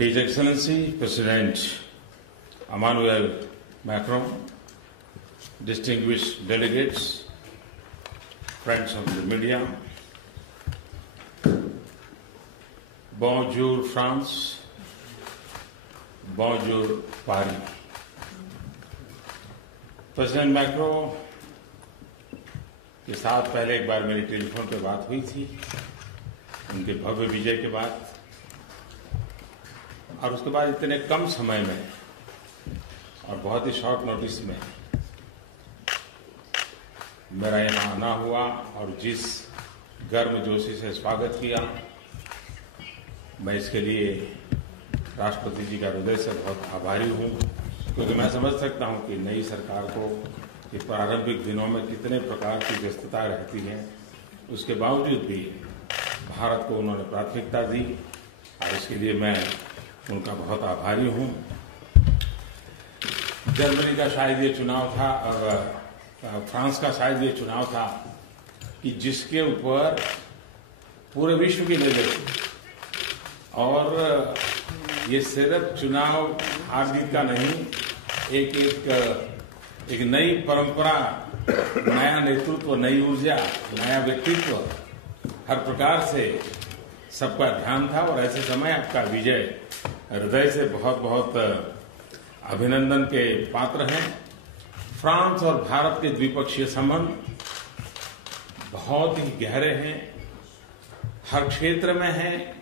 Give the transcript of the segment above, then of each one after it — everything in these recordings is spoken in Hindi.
His Excellency President Emmanuel Macron, distinguished delegates, friends of the media, bonjour France, bonjour Paris. President macro के साथ पहले एक बार मेरी टेलीफोन पे बात हुई थी उनके भव्य विजय के बाद, और उसके बाद इतने कम समय में और बहुत ही शॉर्ट नोटिस में मेरा यहाँ आना हुआ और जिस गर्मजोशी से स्वागत किया, मैं इसके लिए राष्ट्रपति जी का हृदय से बहुत आभारी हूँ, क्योंकि मैं समझ सकता हूँ कि नई सरकार को ये प्रारंभिक दिनों में कितने प्रकार की व्यस्तता रहती है, उसके बावजूद भी भारत को उन्होंने प्राथमिकता दी और इसके लिए मैं उनका बहुत आभारी हूँ। जर्मनी का शायद ये चुनाव था और फ्रांस का शायद ये चुनाव था कि जिसके ऊपर पूरे विश्व की नजर थी, और ये सिर्फ चुनाव हार जीत का नहीं, एक नई परंपरा, नया नेतृत्व, नई ऊर्जा, नया व्यक्तित्व, हर प्रकार से सबका ध्यान था। और ऐसे समय आपका विजय हृदय से बहुत बहुत अभिनंदन के पात्र हैं। फ्रांस और भारत के द्विपक्षीय संबंध बहुत ही गहरे हैं, हर क्षेत्र में हैं।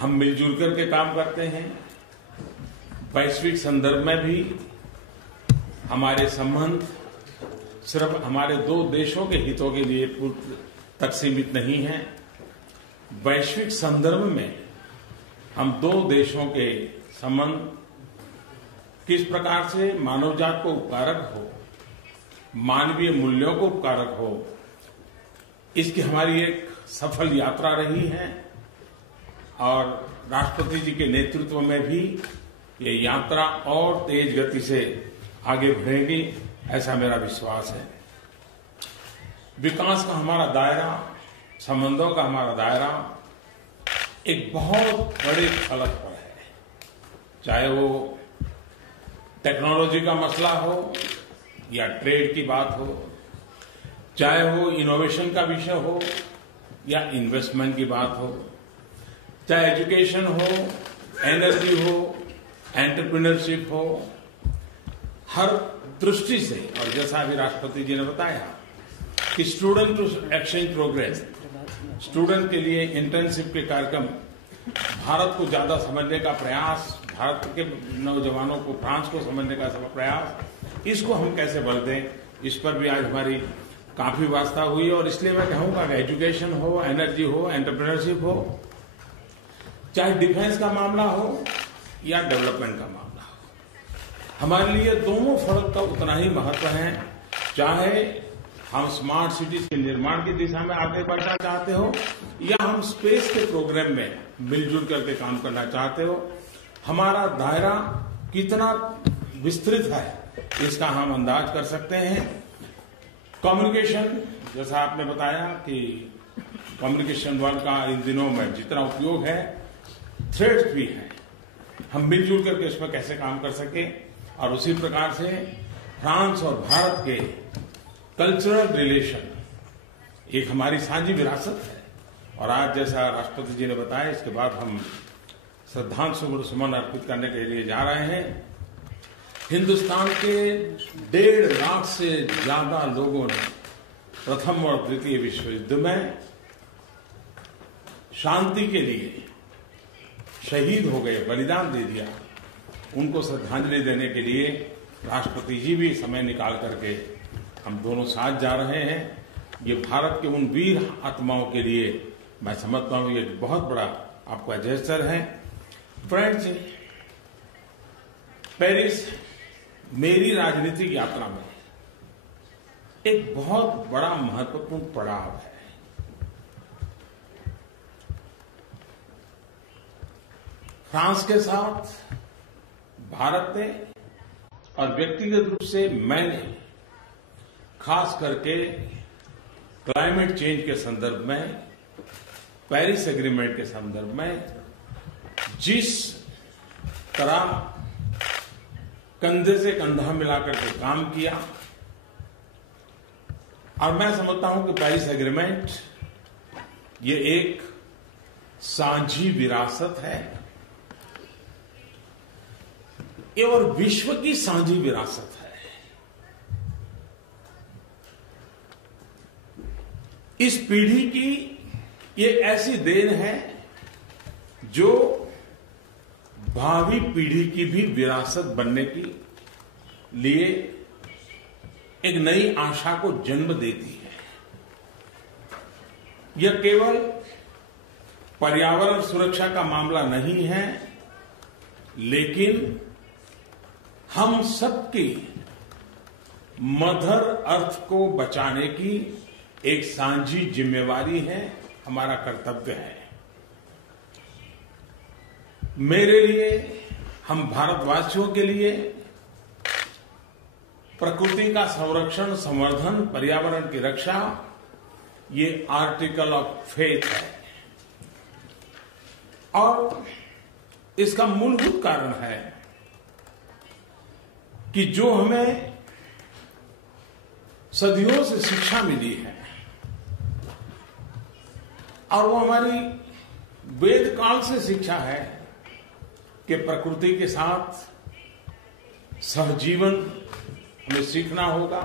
हम मिलजुल करके काम करते हैं। वैश्विक संदर्भ में भी हमारे संबंध सिर्फ हमारे दो देशों के हितों के लिए तक सीमित नहीं है। वैश्विक संदर्भ में हम दो देशों के संबंध किस प्रकार से मानवजात को उपकारक हो, मानवीय मूल्यों को उपकारक हो, इसकी हमारी एक सफल यात्रा रही है। और राष्ट्रपति जी के नेतृत्व में भी ये यात्रा और तेज गति से आगे बढ़ेगी, ऐसा मेरा विश्वास है। विकास का हमारा दायरा, संबंधों का हमारा दायरा एक बहुत बड़े फलक पर है, चाहे वो टेक्नोलॉजी का मसला हो या ट्रेड की बात हो, चाहे वो इनोवेशन का विषय हो या इन्वेस्टमेंट की बात हो, चाहे एजुकेशन हो, एनर्जी हो, एंटरप्रेन्योरशिप हो, हर दृष्टि से। और जैसा अभी राष्ट्रपति जी ने बताया कि student to exchange progress, student के लिए इंटर्नशिप के कार्यक्रम, भारत को ज्यादा समझने का प्रयास, भारत के नौजवानों को फ्रांस को समझने का प्रयास, इसको हम कैसे बल दें, इस पर भी आज हमारी काफी वास्ता हुई। और इसलिए मैं कहूंगा कि एजुकेशन हो, एनर्जी हो, एंटरप्रेन्योरशिप हो, चाहे डिफेंस का मामला हो या डेवलपमेंट का मामला हो, हमारे लिए दोनों फर्क का उतना ही महत्व है। चाहे हम स्मार्ट सिटीज के निर्माण की दिशा में आगे बढ़ना चाहते हो या हम स्पेस के प्रोग्राम में मिलजुल करके काम करना चाहते हो, हमारा दायरा कितना विस्तृत है इसका हम अंदाज कर सकते हैं। कम्युनिकेशन, जैसा आपने बताया कि कम्युनिकेशन वर्ड का इन दिनों में जितना उपयोग है, थ्रेड्स भी है, हम मिलजुल करके इसमें कैसे काम कर सके। और उसी प्रकार से फ्रांस और भारत के कल्चरल रिलेशन एक हमारी साझी विरासत है। और आज जैसा राष्ट्रपति जी ने बताया, इसके बाद हम श्रद्धांजलि सुमन अर्पित करने के लिए जा रहे हैं। हिंदुस्तान के 1.5 लाख से ज्यादा लोगों ने प्रथम और द्वितीय विश्व युद्ध में शांति के लिए शहीद हो गए, बलिदान दे दिया। उनको श्रद्धांजलि देने के लिए राष्ट्रपति जी भी समय निकाल करके हम दोनों साथ जा रहे हैं। ये भारत के उन वीर आत्माओं के लिए मैं समझता हूं ये बहुत बड़ा आपका जेस्चर है। फ्रेंड्स, पेरिस मेरी राजनीतिक यात्रा में एक बहुत बड़ा महत्वपूर्ण पड़ाव है। फ्रांस के साथ भारत ने और व्यक्तिगत रूप से मैंने खास करके क्लाइमेट चेंज के संदर्भ में, पेरिस एग्रीमेंट के संदर्भ में जिस तरह कंधे से कंधा मिलाकर के काम किया, और मैं समझता हूं कि पेरिस एग्रीमेंट ये एक साझी विरासत है, ये और विश्व की साझी विरासत है। इस पीढ़ी की ये ऐसी देन है जो भावी पीढ़ी की भी विरासत बनने के लिए एक नई आशा को जन्म देती है। यह केवल पर्यावरण सुरक्षा का मामला नहीं है, लेकिन हम सबकी मदर अर्थ को बचाने की एक साझी जिम्मेवारी है, हमारा कर्तव्य है। मेरे लिए, हम भारतवासियों के लिए प्रकृति का संरक्षण, संवर्धन, पर्यावरण की रक्षा ये आर्टिकल ऑफ फेथ है, और इसका मूलभूत कारण है कि जो हमें सदियों से शिक्षा मिली है, और वो हमारी वेद काल से शिक्षा है कि प्रकृति के साथ सहजीवन हमें सीखना होगा,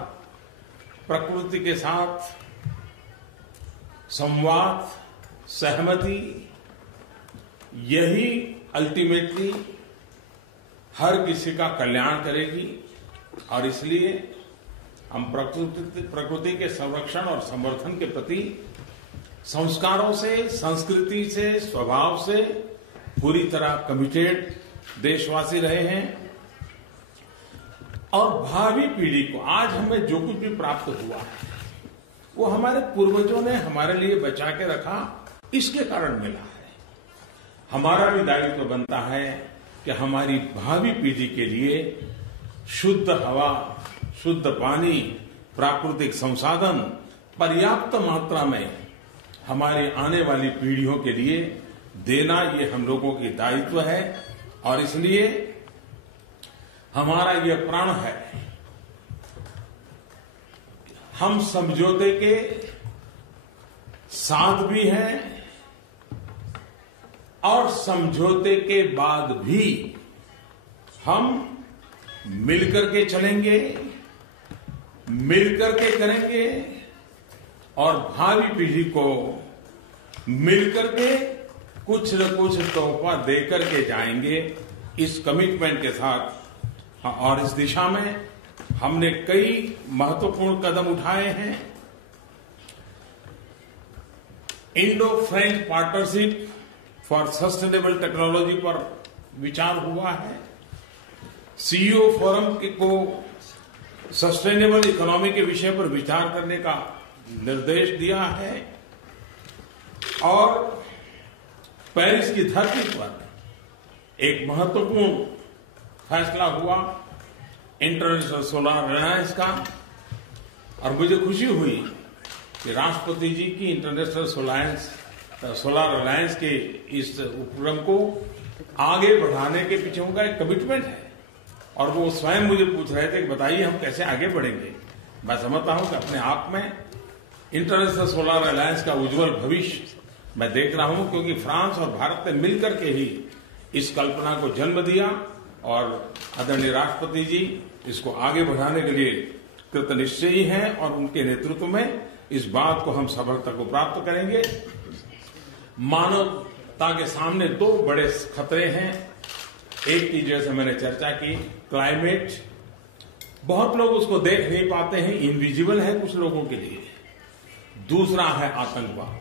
प्रकृति के साथ संवाद, सहमति, यही अल्टीमेटली हर किसी का कल्याण करेगी। और इसलिए हम प्रकृति के संरक्षण और संवर्धन के प्रति संस्कारों से, संस्कृति से, स्वभाव से पूरी तरह कमिटेड देशवासी रहे हैं। और भावी पीढ़ी को आज हमें जो कुछ भी प्राप्त हुआ है वो हमारे पूर्वजों ने हमारे लिए बचा के रखा, इसके कारण मिला है। हमारा भी दायित्व बनता है कि हमारी भावी पीढ़ी के लिए शुद्ध हवा, शुद्ध पानी, प्राकृतिक संसाधन पर्याप्त मात्रा में हमारी आने वाली पीढ़ियों के लिए देना, ये हम लोगों की दायित्व है। और इसलिए हमारा यह प्रण है, हम समझौते के साथ भी हैं और समझौते के बाद भी हम मिलकर के चलेंगे, मिलकर के करेंगे, और भावी पीढ़ी को मिलकर के कुछ न कुछ तोहफा देकर के जाएंगे, इस कमिटमेंट के साथ। और इस दिशा में हमने कई महत्वपूर्ण कदम उठाए हैं। Indo French partnership for sustainable technology पर विचार हुआ है। सीईओ फोरम को सस्टेनेबल इकोनॉमी के विषय पर विचार करने का निर्देश दिया है। और पेरिस की धरती पर एक महत्वपूर्ण फैसला हुआ इंटरनेशनल सोलर अलायंस का, और मुझे खुशी हुई कि राष्ट्रपति जी की इंटरनेशनल सोलर अलायंस के इस उपक्रम को आगे बढ़ाने के पीछे उनका एक कमिटमेंट है। और वो स्वयं मुझे पूछ रहे थे कि बताइए हम कैसे आगे बढ़ेंगे। मैं समझता हूं कि अपने आप में इंटरनेशनल सोलर अलायंस का उज्जवल भविष्य मैं देख रहा हूं, क्योंकि फ्रांस और भारत ने मिलकर के ही इस कल्पना को जन्म दिया, और आदरणीय राष्ट्रपति जी इसको आगे बढ़ाने के लिए कृतनिश्चयी हैं, और उनके नेतृत्व में इस बात को हम सफलता को प्राप्त करेंगे। मानवता के सामने दो बड़े खतरे हैं। एक की जैसे मैंने चर्चा की, क्लाइमेट, बहुत लोग उसको देख नहीं पाते हैं, इनविजिबल है कुछ लोगों के लिए। दूसरा है आतंकवाद।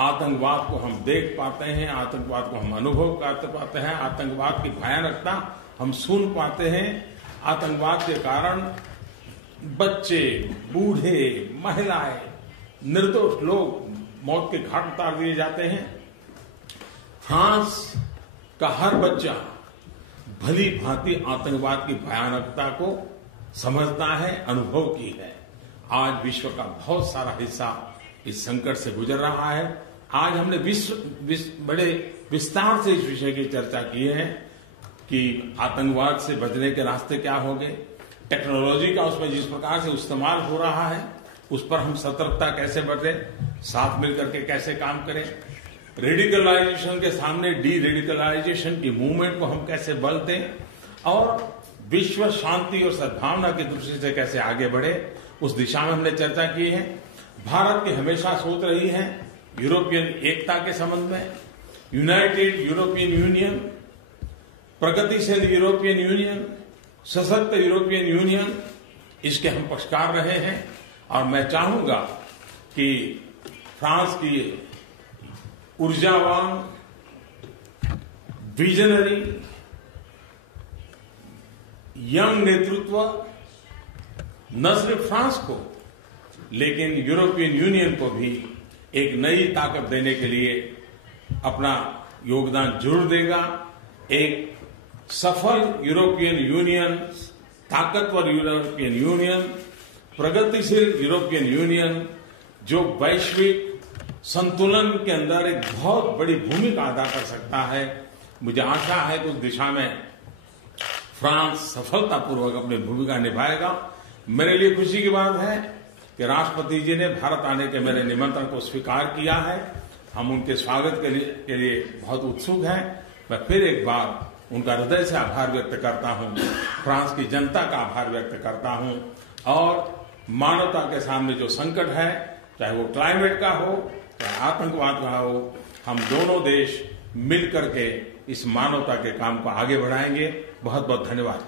आतंकवाद को हम देख पाते हैं, आतंकवाद को हम अनुभव कर पाते हैं, आतंकवाद की भयानकता हम सुन पाते हैं। आतंकवाद के कारण बच्चे, बूढ़े, महिलाएं, निर्दोष लोग मौत के घाट उतार दिए जाते हैं। फ्रांस का हर बच्चा भली भांति आतंकवाद की भयानकता को समझता है, अनुभव की है। आज विश्व का बहुत सारा हिस्सा इस संकट से गुजर रहा है। आज हमने विश्व बड़े विस्तार से इस विषय की चर्चा की है कि आतंकवाद से बचने के रास्ते क्या होंगे, टेक्नोलॉजी का उसमें जिस प्रकार से इस्तेमाल हो रहा है उस पर हम सतर्कता कैसे बरतें, साथ मिलकर के कैसे काम करें, रेडिकलाइजेशन के सामने डी रेडिकलाइजेशन की मूवमेंट को हम कैसे बल दें और विश्व शांति और सद्भावना की दृष्टि से कैसे आगे बढ़े, उस दिशा में हमने चर्चा की है। भारत की हमेशा सोच रही है यूरोपियन एकता के संबंध में, यूनाइटेड यूरोपियन यूनियन, प्रगतिशील यूरोपियन यूनियन, सशक्त यूरोपियन यूनियन, इसके हम पक्षकार रहे हैं। और मैं चाहूंगा कि फ्रांस की ऊर्जावान, विजनरी, यंग नेतृत्व न सिर्फ फ्रांस को लेकिन यूरोपियन यूनियन को भी एक नई ताकत देने के लिए अपना योगदान जरूर देगा। एक सफल यूरोपियन यूनियन, ताकतवर यूरोपियन यूनियन, प्रगतिशील यूरोपियन यूनियन जो वैश्विक संतुलन के अंदर एक बहुत बड़ी भूमिका अदा कर सकता है। मुझे आशा है कि उस दिशा में फ्रांस सफलतापूर्वक अपनी भूमिका निभाएगा। मेरे लिए खुशी की बात है कि राष्ट्रपति जी ने भारत आने के मेरे निमंत्रण को स्वीकार किया है। हम उनके स्वागत के लिए बहुत उत्सुक हैं। मैं फिर एक बार उनका हृदय से आभार व्यक्त करता हूं, फ्रांस की जनता का आभार व्यक्त करता हूं और मानवता के सामने जो संकट है, चाहे वो क्लाइमेट का हो, चाहे आतंकवाद का हो, हम दोनों देश मिल करके इस मानवता के काम को आगे बढ़ाएंगे। बहुत बहुत धन्यवाद।